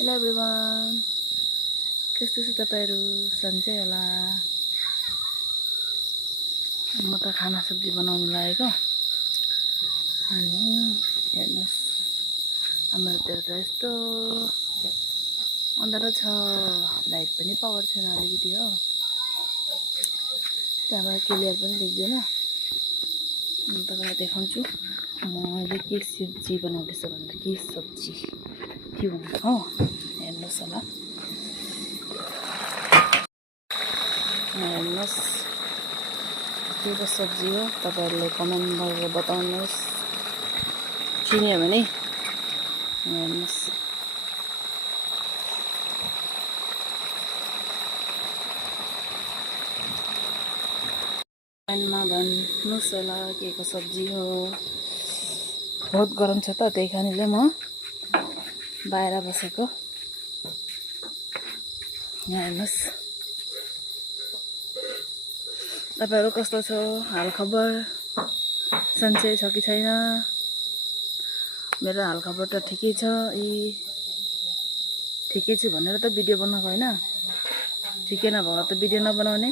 Hello everyone, कस्तो छ तपाईहरु? सन्चै होला। म त खाना सब्जी बनाउन लागेको अनि हेर्नुस् हाम्रो त यस्तो अन्धारो छ, लाइट पनि पावर छैन अलिकति हो। त्यहाँबाट क्लियर पनि देख्दैन। म तपाईलाई देखाउँछु म अहिले के सब्जी बनाउँदैछु भन्दा के सब्जी के भन्नु हो, हेर्नुस् होला। हेर्नुस् के को सब्जी हो, तपाईहरुले कमेन्ट गरेर बताउनुस्। चिन्यो भने हेर्नुस्। कमेन्टमा भन्नुस् होला के को सब्जी हो। बहुत गरम छ त, त्यही कारणले म बाहिर बसेको। हेर्नुस् तपाईहरु कस्तो छ, हाल खबर सन्चै छ कि छैन? मेरो हाल खबर त ठिकै छ। ठिकै छु भनेर त भिडियो बनाएको हैन, ठिकै नभएर त भिडियो नबनाउने।